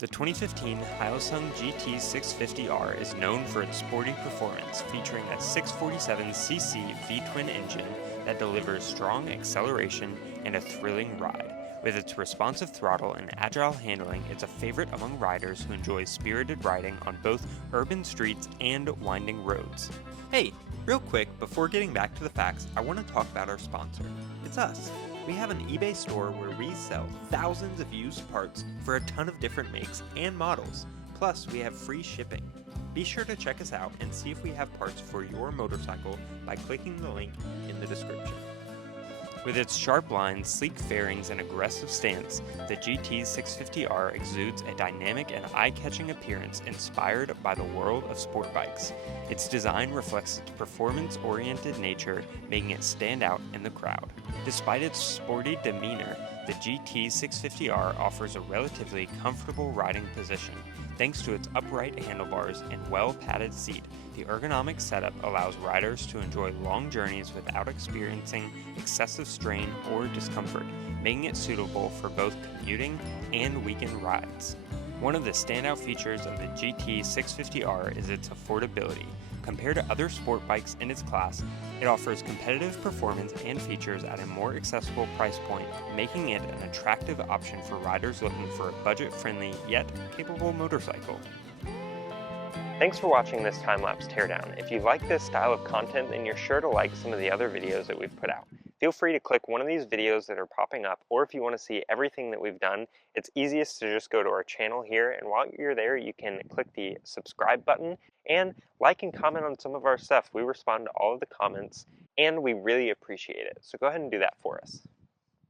The 2015 Hyosung GT650R is known for its sporty performance, featuring a 647cc V-twin engine that delivers strong acceleration and a thrilling ride. With its responsive throttle and agile handling, it's a favorite among riders who enjoy spirited riding on both urban streets and winding roads. Hey, real quick, before getting back to the facts, I want to talk about our sponsor. It's us. We have an eBay store where we sell thousands of used parts for a ton of different makes and models. Plus, we have free shipping. Be sure to check us out and see if we have parts for your motorcycle by clicking the link in the description. With its sharp lines, sleek fairings, and aggressive stance, the GT650R exudes a dynamic and eye-catching appearance inspired by the world of sport bikes. Its design reflects its performance-oriented nature, making it stand out in the crowd. Despite its sporty demeanor, the GT650R offers a relatively comfortable riding position. Thanks to its upright handlebars and well-padded seat, the ergonomic setup allows riders to enjoy long journeys without experiencing excessive strain or discomfort, making it suitable for both commuting and weekend rides. One of the standout features of the GT650R is its affordability. Compared to other sport bikes in its class, it offers competitive performance and features at a more accessible price point, making it an attractive option for riders looking for a budget-friendly yet capable motorcycle. Thanks for watching this time-lapse teardown. If you like this style of content, then you're sure to like some of the other videos that we've put out. Feel free to click one of these videos that are popping up, or if you want to see everything that we've done, it's easiest to just go to our channel here, and while you're there, you can click the subscribe button and like and comment on some of our stuff. We respond to all of the comments, and we really appreciate it. So go ahead and do that for us.